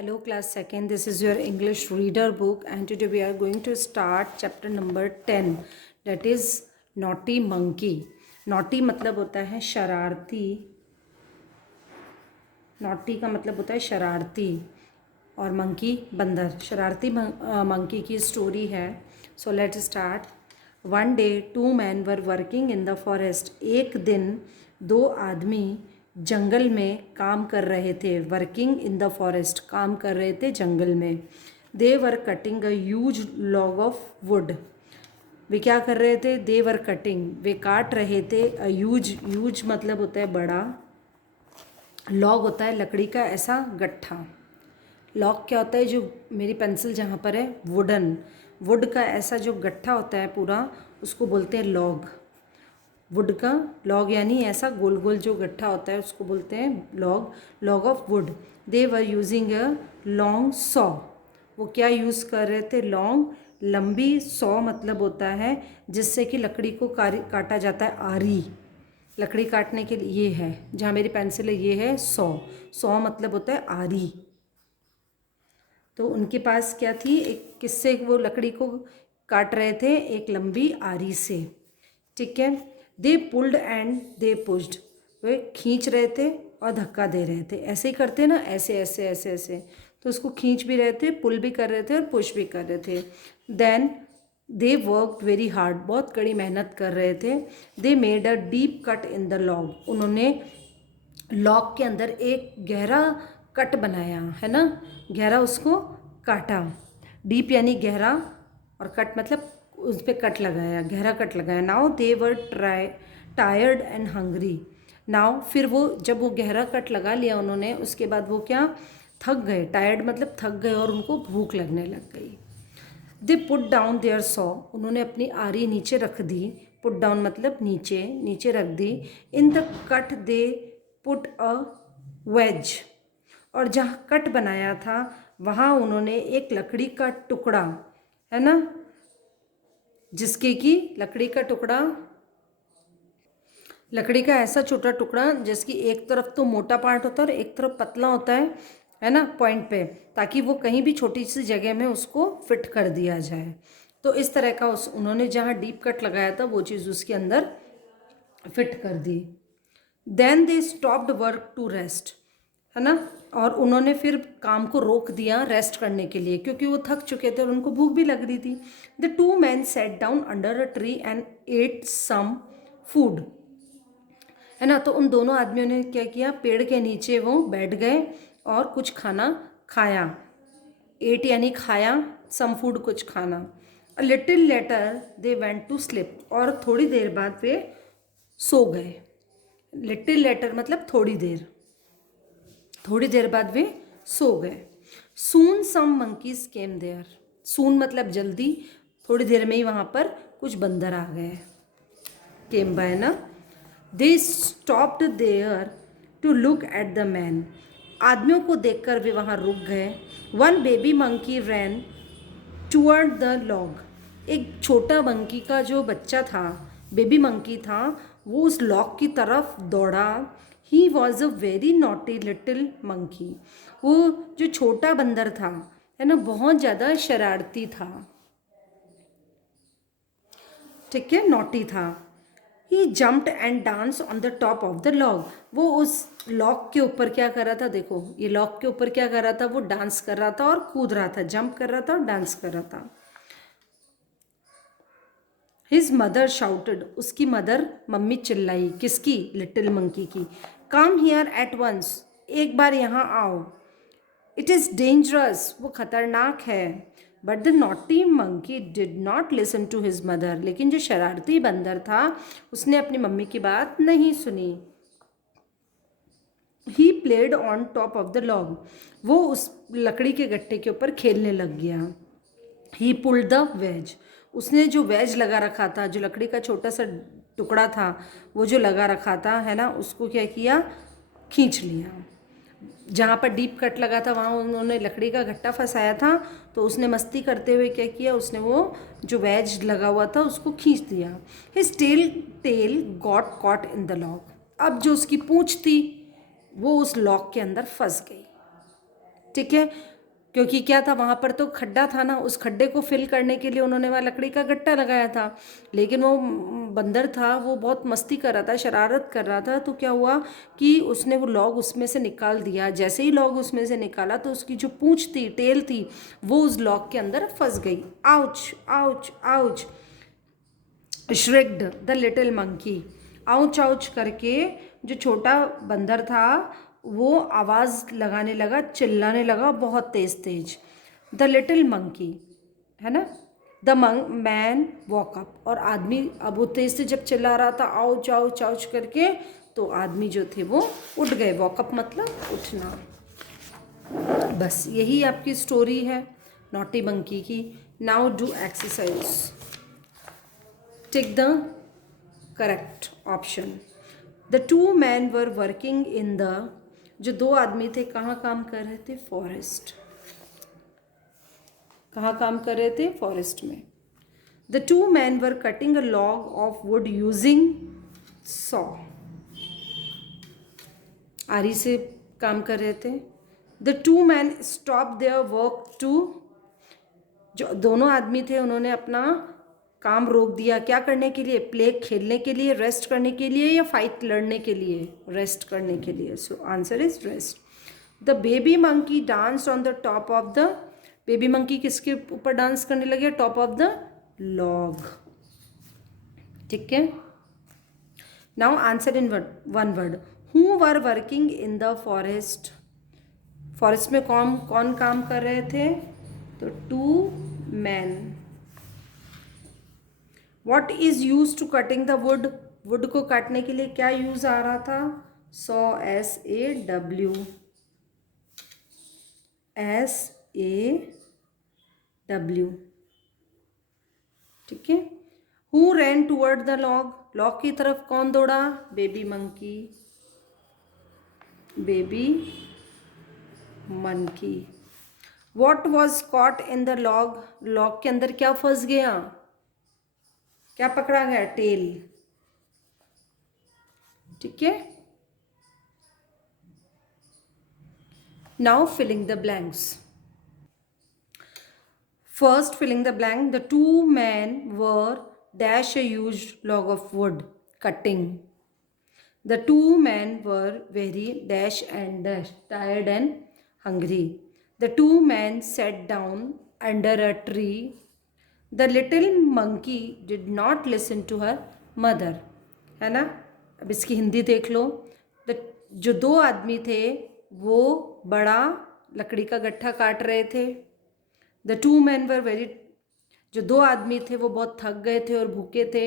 Hello class 2nd, this is your English reader book and today we are going to start chapter number 10, that is naughty monkey. Naughty मतलब होता है शरारती, naughty का मतलब होता है शरारती और monkey बंदर. शरारती monkey की स्टोरी है. So let's start. One day two men were working in the forest. एक दिन दो आदमी जंगल में काम कर रहे थे. वर्किंग इन द फॉरेस्ट, काम कर रहे थे जंगल में. They were cutting a huge log of wood. वे क्या कर रहे थे? दे वर कटिंग, वे काट रहे थे. अ ह्यूज मतलब होता है बड़ा, लॉग होता है लकड़ी का ऐसा गट्ठा. लॉग क्या होता है? जो मेरी पेंसिल जहाँ पर है, वुडन, वुड का ऐसा जो गट्ठा होता है पूरा, उसको बोलते हैं लॉग. वुड का लॉग यानी ऐसा गोल गोल जो गट्ठा होता है उसको बोलते हैं log. Log of would. They were using a long saw. वो क्या यूज़ कर रहे थे? लॉन्ग, लंबी. सॉ मतलब होता है जिससे कि लकड़ी को काटा जाता है. आरी, लकड़ी काटने के लिए. ये है जहाँ मेरी पेंसिल है, ये है सॉ. सॉ मतलब होता है आरी. तो उनके पास क्या थी? एक किससे वो लकड़ी को काट रहे थे? एक लंबी आरी से. ठीक है. They pulled and they pushed. वे खींच रहे थे और धक्का दे रहे थे. ऐसे ही करते ना, ऐसे ऐसे ऐसे ऐसे. तो उसको खींच भी रहे थे, पुल भी कर रहे थे और पुश भी कर रहे थे. Then they worked very hard. बहुत कड़ी मेहनत कर रहे थे. They made a deep cut in the log. उन्होंने लॉग के अंदर एक गहरा कट बनाया है ना, गहरा उसको काटा. डीप यानी गहरा और कट मतलब उस पर कट लगाया, गहरा कट लगाया. Now they were tired and hungry. Now फिर वो जब वो गहरा कट लगा लिया उन्होंने, उसके बाद वो क्या? थक गए. टायर्ड मतलब थक गए और उनको भूख लगने लग गई. They put down their saw. उन्होंने अपनी आरी नीचे रख दी. पुट डाउन मतलब नीचे, नीचे रख दी. In the cut they put a wedge. और जहाँ कट बनाया था वहाँ उन्होंने एक लकड़ी का टुकड़ा, है ना, जिसके कि लकड़ी का टुकड़ा, लकड़ी का ऐसा छोटा टुकड़ा जिसकी एक तरफ तो मोटा पार्ट होता है और एक तरफ पतला होता है ना, पॉइंट पे, ताकि वो कहीं भी छोटी सी जगह में उसको फिट कर दिया जाए. तो इस तरह का उन्होंने जहाँ डीप कट लगाया था वो चीज़ उसके अंदर फिट कर दी. Then they stopped work to rest, है ना, और उन्होंने फिर काम को रोक दिया रेस्ट करने के लिए, क्योंकि वो थक चुके थे और उनको भूख भी लग रही थी. The two man sat down under a tree and ate some food, है ना. तो उन दोनों आदमियों ने क्या किया? पेड़ के नीचे वो बैठ गए और कुछ खाना खाया. एट यानी खाया, सम फूड कुछ खाना. A little later they went to sleep. और थोड़ी देर बाद वे सो गए. लिटिल लेटर मतलब थोड़ी देर, थोड़ी देर बाद वे सो गए. सून सम मंकीज केम देयर. सून मतलब जल्दी, थोड़ी देर में ही वहाँ पर कुछ बंदर आ गए. केम बाय ना. They stopped there to look at the man. आदमियों को देखकर वे वहाँ रुक गए. One baby monkey ran toward the log. एक छोटा मंकी का जो बच्चा था, बेबी मंकी था, वो उस लॉग की तरफ दौड़ा. He was a very naughty little monkey. वो जो छोटा बंदर था, है ना, बहुत ज़्यादा शरारती था. ठीक है, नॉटी था. He jumped and dance on the top of the log. वो उस लॉग के ऊपर क्या कर रहा था? देखो, ये लॉग के ऊपर क्या कर रहा था? वो डांस कर रहा था और कूद रहा था, जंप कर रहा था और डांस कर रहा था. His mother shouted. उसकी मदर, मम्मी चिल्लाई. किसकी? लिटिल मंकी की. Come here at once. एक बार यहाँ आओ. It is dangerous. वो खतरनाक है. But the naughty monkey did not listen to his mother. लेकिन जो शरारती बंदर था उसने अपनी मम्मी की बात नहीं सुनी. He played on top of the log. वो उस लकड़ी के गट्टे के ऊपर खेलने लग गया. ही पुल्ड द वेज. उसने जो वेज लगा रखा था, जो लकड़ी का छोटा सा टुकड़ा था, वो जो लगा रखा था, है ना, उसको क्या किया? खींच लिया. जहाँ पर डीप कट लगा था वहाँ उन्होंने लकड़ी का गट्टा फंसाया था, तो उसने मस्ती करते हुए क्या किया? उसने वो जो वेज लगा हुआ था उसको खींच दिया. His tail got caught in the log. अब जो उसकी पूँछ थी वो उस लॉग के अंदर फंस गई. ठीक है, क्योंकि क्या था वहाँ पर तो खड्डा था ना, उस खड्डे को फिल करने के लिए उन्होंने वहाँ लकड़ी का गट्टा लगाया था। लेकिन वो बंदर था, वो बहुत मस्ती कर रहा था, शरारत कर रहा था, तो क्या हुआ कि उसने वो लॉग उसमें से निकाल दिया। जैसे ही लॉग उसमें से निकाला तो उसकी जो पूंछ थी, टेल थी, वो उस लॉग के अंदर फंस गई। Ouch ouch ouch shrieked the little monkey. Ouch ouch करके जो छोटा बंदर था वो आवाज़ लगाने लगा, चिल्लाने लगा बहुत तेज तेज। द लिटिल मंकी, है ना। द मैन वॉक अप, और आदमी अब वो तेज से जब चिल्ला रहा था आउच आउच आउच करके, तो आदमी जो थे वो उठ गए। वॉकअप मतलब उठना। बस यही आपकी स्टोरी है नॉटी मंकी की। Now do exercise, tick the correct option. The two man were working in the, जो दो आदमी थे कहाँ काम कर रहे थे? फॉरेस्ट। कहाँ काम कर रहे थे? फॉरेस्ट में। The two man were cutting a log of wood using saw. आरी से काम कर रहे थे। The two man stop their work to, जो दोनों आदमी थे उन्होंने अपना काम रोक दिया। क्या करने के लिए? प्ले खेलने के लिए, रेस्ट करने के लिए, या फाइट लड़ने के लिए? रेस्ट करने के लिए। So answer is rest. The baby monkey dance on the top of the, baby monkey किसके ऊपर डांस करने लगे? Top of the log. ठीक है। Now answer in one word. Who were working in the forest? Forest में कौन कौन काम कर रहे थे? तो two man. What is use to cutting the wood? Wood को काटने के लिए क्या यूज आ रहा था? Saw, SAW, SAW। ठीक है। Who ran toward the log? Log की तरफ कौन दौड़ा? Baby monkey. Baby monkey. What was caught in the log? Log के अंदर क्या फंस गया? क्या पकड़ा गया? टेल। ठीक है। Now filling the blanks. First, filling the blank. The two men were dash a huge log of wood cutting. The two men were very dash and dash tired and hungry. The two men sat down under a tree. The little monkey did not listen to her mother. है ना। अब इसकी हिंदी देख लो। जो दो आदमी थे वो बड़ा लकड़ी का गट्ठा काट रहे थे। The two man were very, जो दो आदमी थे वो बहुत थक गए थे और भूखे थे।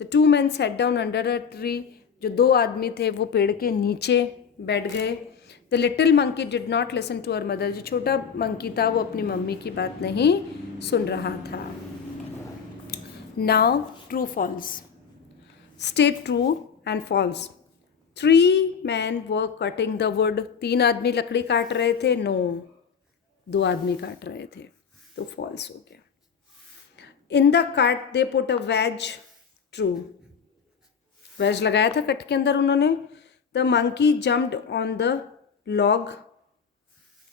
The two man sat down under a tree, जो दो आदमी थे वो पेड़ के नीचे बैठ गए। The little monkey did not listen to her mother, जो छोटा मंकी था वो अपनी मम्मी की बात नहीं सुन रहा था। Now true false. State true and false. 3 man were cutting the wood, 3 आदमी लकड़ी काट रहे थे। नो, 2 आदमी काट रहे थे, तो फॉल्स हो गया। In the cut they put a wedge. True, wedge लगाया था कट के अंदर उन्होंने। The monkey jumped on the log.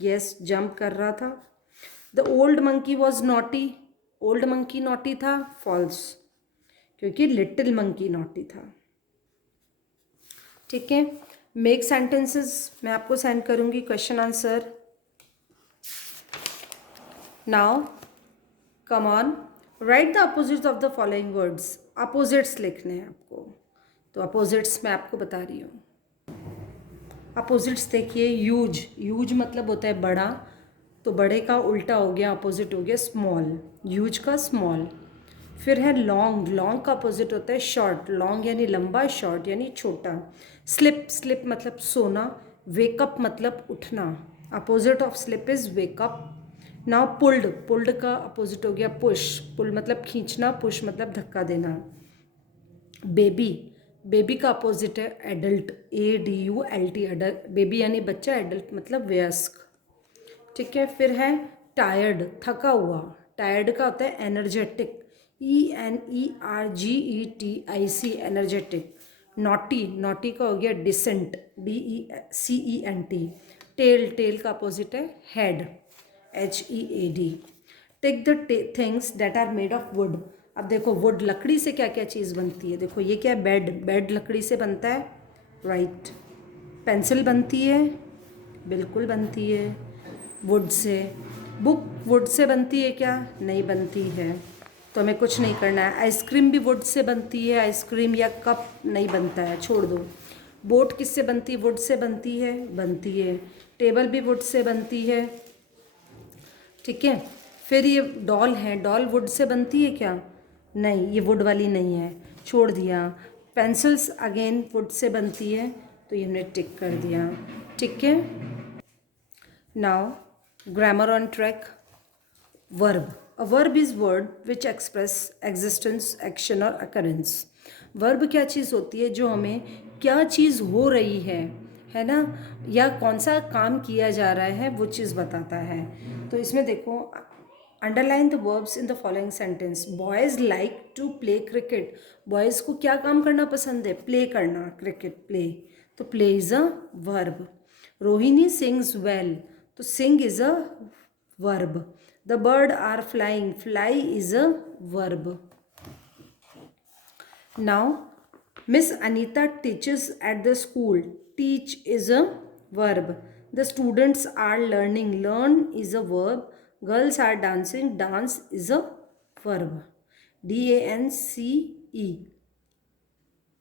Yes, jump कर रहा था। The old monkey was naughty, old monkey naughty था। फॉल्स, क्योंकि लिटिल मंकी नॉटी था। ठीक है। मेक सेंटेंसेस मैं आपको सेंड करूंगी, question answer. Now come on, write the opposites of the following words. Opposites लिखने हैं आपको, तो अपोजिट्स मैं आपको बता रही हूँ। अपोजिट्स देखिए, यूज, यूज मतलब होता है बड़ा, तो बड़े का उल्टा हो गया, अपोजिट हो गया स्मॉल, यूज का स्मॉल। फिर है लॉन्ग, लॉन्ग का अपोजिट होता है शॉर्ट, लॉन्ग यानी लंबा, शॉर्ट यानी छोटा। स्लिप, स्लिप मतलब सोना। वेकअप मतलब उठना, opposite of slip is wake up. Now pulled, pulled का अपोजिट हो गया पुश, पुल मतलब खींचना, पुश मतलब धक्का देना। बेबी, बेबी का अपोजिट है एडल्ट, ADULT, एडल्ट, बेबी यानी बच्चा, एडल्ट मतलब वयस्क। ठीक है। फिर है टायर्ड, थका हुआ, टायर्ड का होता है energetic, ENERGETIC, energetic. Naughty, naughty का हो गया डिसेंट, DECENT। टेल, टेल का अपोजिट है head, HEAD। Take the things that are made of wood. अब देखो वुड, लकड़ी से क्या क्या चीज़ बनती है। देखो ये क्या है, बेड, बेड लकड़ी से बनता है, राइट। पेंसिल बनती है, बिल्कुल बनती है would say. Book would say बनती है क्या? नहीं बनती है, तो हमें कुछ नहीं करना है। आइसक्रीम भी वुड से बनती है, आइसक्रीम या कप नहीं बनता है, छोड़ दो। बोट किससे बनती है? वुड से बनती है, बनती है। टेबल भी वुड से बनती है, ठीक है। फिर ये डॉल है, डॉल वुड से बनती है क्या? नहीं, ये वुड वाली नहीं है, छोड़ दिया। पेंसिल्स अगेन वुड से बनती है, तो ये हमने टिक कर दिया, ठीक है। Now grammar on track. Verb, a verb is word which express existence, action और अकरेंस। वर्ब क्या चीज़ होती है? जो हमें क्या चीज़ हो रही है ना, या कौन सा काम किया जा रहा है वो चीज़ बताता है। तो इसमें देखो, underline the verbs in the following sentence. Boys like to play cricket. Boys को क्या काम करना पसंद है? प्ले करना, क्रिकेट, प्ले। तो play is a verb. Rohini sings well, तो sing is a verb. The bird are flying, fly is a verb. Now Miss Anita teaches at the school. Teach is a verb. The students are learning. Learn is a verb. Girls are dancing. Dance is a verb. DANCE.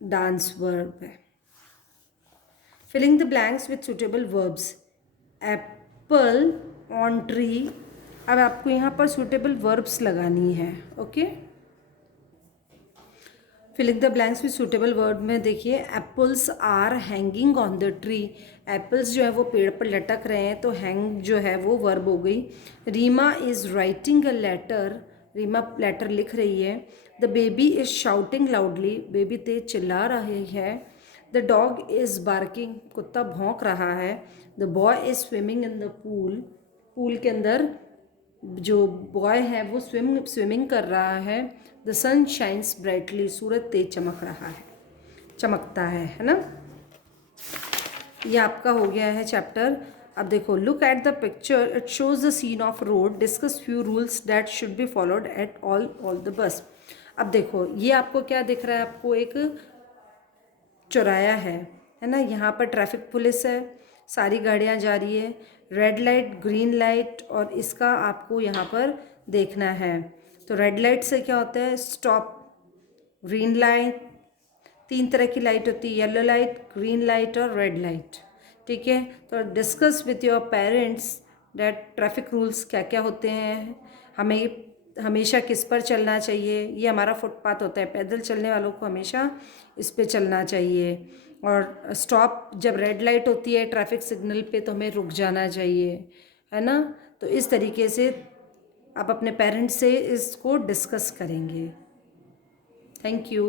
Dance verb है. Filling the blanks with suitable verbs. Apple on tree. अब आपको यहाँ पर suitable verbs लगानी है, okay? Filling the blanks with suitable word में देखिए, apples are hanging on the tree. Apples जो है वो पेड़ पर लटक रहे हैं, तो हैंग जो है वो वर्ब हो गई। Reema is writing a letter, Reema letter लिख रही है। The baby is shouting loudly, baby तेज चिल्ला रही है। द डॉग इज़ बार्किंग, कुत्ता भौंक रहा है। The boy is swimming in the pool, pool के अंदर जो बॉय है वो स्विमिंग कर रहा है। द सन शाइन्स ब्राइटली, सूरज तेज चमक रहा है, चमकता है ना। ये आपका हो गया है चैप्टर। अब देखो, look at the picture, it shows the scene of road, discuss few rules that should be followed at all the bus. अब देखो ये आपको क्या दिख रहा है? आपको एक चौराया है ना। यहाँ पर ट्रैफिक पुलिस है, सारी गाड़ियाँ जा रही है, रेड लाइट, ग्रीन लाइट, और इसका आपको यहाँ पर देखना है। तो रेड लाइट से क्या होता है? स्टॉप। ग्रीन लाइट, तीन तरह की लाइट होती है, येलो लाइट, ग्रीन लाइट और रेड लाइट, ठीक है। तो discuss with your parents that traffic rules क्या क्या होते हैं, हमें हमेशा किस पर चलना चाहिए। ये हमारा फुटपाथ होता है, पैदल चलने वालों को हमेशा इस पे चलना चाहिए। और स्टॉप, जब रेड लाइट होती है ट्रैफिक सिग्नल पे तो हमें रुक जाना चाहिए, है ना। तो इस तरीके से आप अपने पेरेंट्स से इसको डिस्कस करेंगे। Thank you.